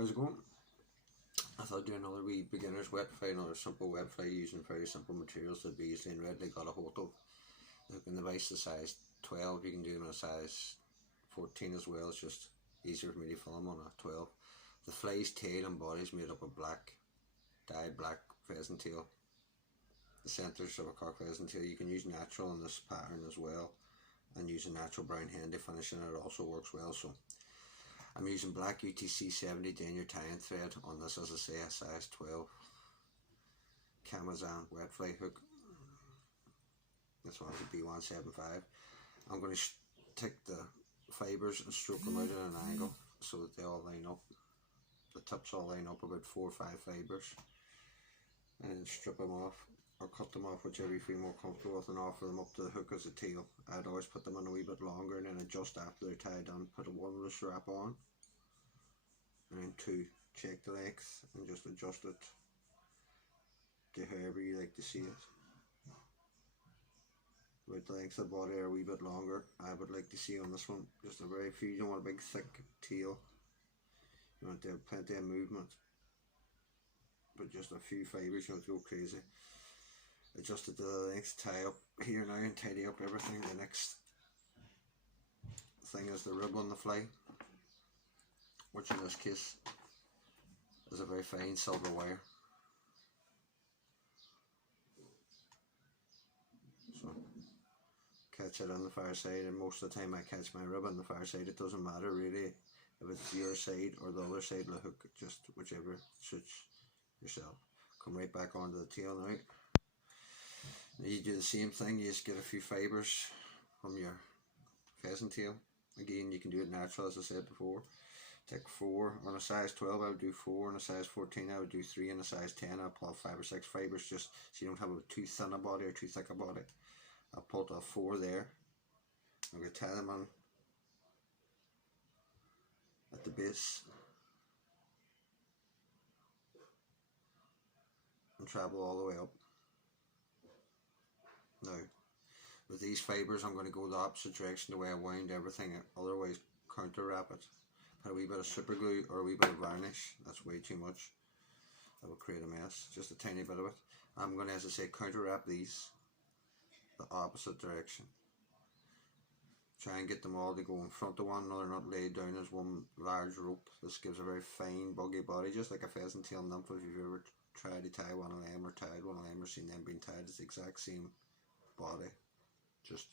How's it going? I thought I'd do another wee beginner's wet fly, another simple wet fly using very simple materials that be easily and readily got a hold of. You can device the size 12, you can do them in a size 14 as well. It's just easier for me to film on a 12. The fly's tail and body is made up of black, dyed black pheasant tail. The centres of a cock pheasant tail. You can use natural in this pattern as well, and use a natural brown hen to finish, and it also works well. So I'm using black UTC 70 denier tying thread on this, as I say, a size 12 Camazan wet fly hook. This one's a B175. I'm going to take the fibres and stroke them out at an angle so that they all line up. The tips all line up about 4 or 5 fibres, and then strip them off or cut them off, whichever you feel more comfortable with, and offer them up to the hook as a tail. I'd always put them on a wee bit longer and then adjust after they're tied on. Put a 1 loose wrap on, and then 2, check the length and just adjust it to however you like to see it. With the length of the body are a wee bit longer, I would like to see on this one just a very few. You don't want a big thick tail, you want to have plenty of movement, but just a few fibres, you don't go crazy. Adjust it to the length, tie up here now and tidy up everything. The next thing is the rib on the fly, which in this case is a very fine silver wire. So catch it on the far side, and most of the time I catch my rib on the far side. It doesn't matter really if it's your side or the other side of the hook, just whichever suits yourself. Come right back onto the tail now. You do the same thing, you just get a few fibres from your pheasant tail. Again, you can do it natural, as I said before. Take 4, on a size 12 I would do 4, on a size 14 I would do 3, and a size 10 I'll pull 5 or 6 fibres, just so you don't have a too thin a body or too thick a body. I'll pull off 4 there. I'm going to tie them on at the base and travel all the way up. Now, with these fibres I'm going to go the opposite direction the way I wound everything, otherwise counter wrap it. Put a wee bit of super glue or a wee bit of varnish. That's way too much, that will create a mess. Just a tiny bit of it. I'm going to, as I say, counter wrap these the opposite direction. Try and get them all to go in front of one another, not laid down as one large rope. This gives a very fine buggy body, just like a pheasant tail nymph. If you've ever tried to tie one of them or tied one of them or seen them being tied, it's the exact same body, just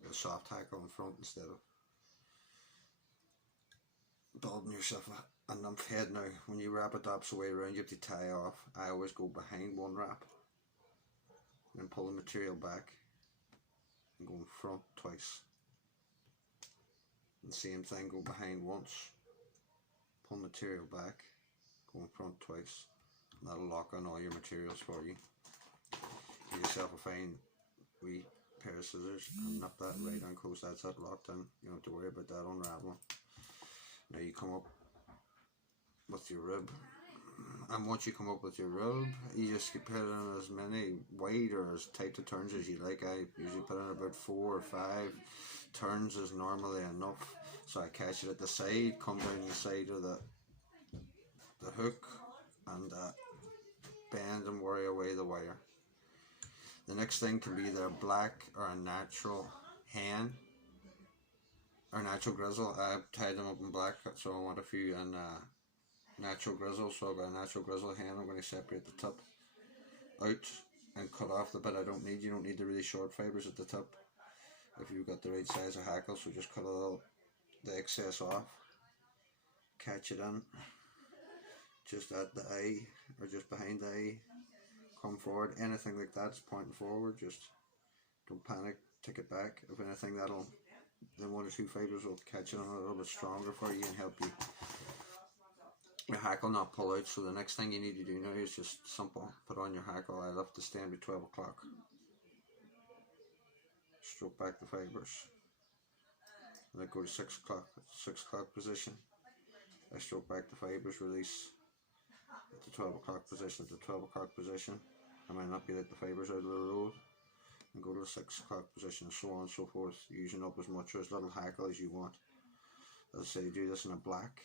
with a soft hackle in front instead of building yourself a nymph head. Now, when you wrap it the opposite way around, you have to tie off. I always go behind one wrap and then pull the material back and go in front twice. And same thing, go behind once, pull material back, go in front twice, and that'll lock on all your materials for you. Get yourself a fine wee pair of scissors and nip that right on close. That's it, locked in. You don't have to worry about that unraveling. Now you come up with your rib, and once you come up with your rib, you just put in as many wide or as tight of turns as you like. I usually put in about 4 or 5 turns is normally enough. So I catch it at the side, come down the side of the hook, and bend and worry away the wire. The next thing can be either a black or a natural hen or natural grizzle. I tied them up in black, so I want a few in natural grizzle. So I've got a natural grizzle hen. I'm going to separate the tip out and cut off the bit I don't need. You don't need the really short fibres at the tip if you've got the right size of hackle, so just cut a little the excess off, catch it in just at the eye or just behind the eye, come forward. Anything like that's pointing forward, just don't panic, take it back. If anything, that'll, then 1 or 2 fibres will catch it on a little bit stronger for you and help you your hackle not pull out. So the next thing you need to do now is just simple, put on your hackle. I left the stand at 12 o'clock, stroke back the fibres, and I go to 6 o'clock position. I stroke back the fibres, release at the 12 o'clock position. At the 12 o'clock position, I might not be let the fibres out of the road, and go to the 6 o'clock position, so on and so forth, using up as much or as little hackle as you want. As I say, do this in a black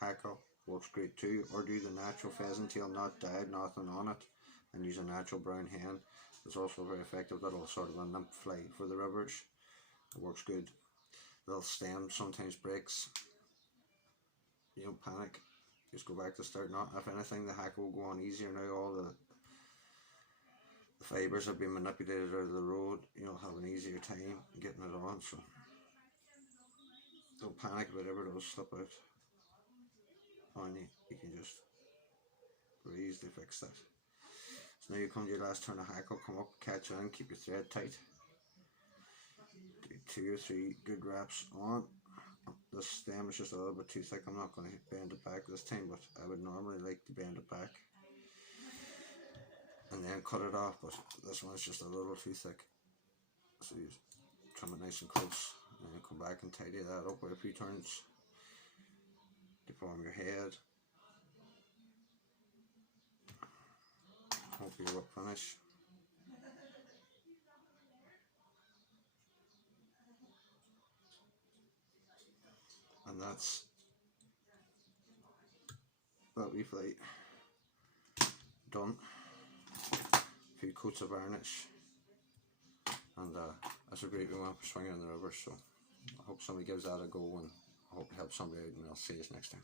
hackle works great too. Or do the natural pheasant tail, not dyed, nothing on it, and use a natural brown hen. It's also very effective. That'll sort of a nymph fly for the rivers. It works good. The little stem sometimes breaks. You don't panic. Just go back to start. Not if anything, the hackle will go on easier now. All the fibres have been manipulated out of the road. You'll have an easier time getting it on. So don't panic about whatever does slip out on you. You can just very easily fix that. So now you come to your last turn of hackle. Come up, catch it in, keep your thread tight. Do 2 or 3 good wraps on. This stem is just a little bit too thick. I'm not going to bend it back this time, but I would normally like to bend it back and then cut it off, but this one's just a little too thick. So you trim it nice and close, and then come back and tidy that up with a few turns. Deform your head. Hope you're up finish. And that's that wee flight done. A few coats of varnish, and that's a great one for swinging in the river. So I hope somebody gives that a go, and I hope it helps somebody out, and I'll see you next time.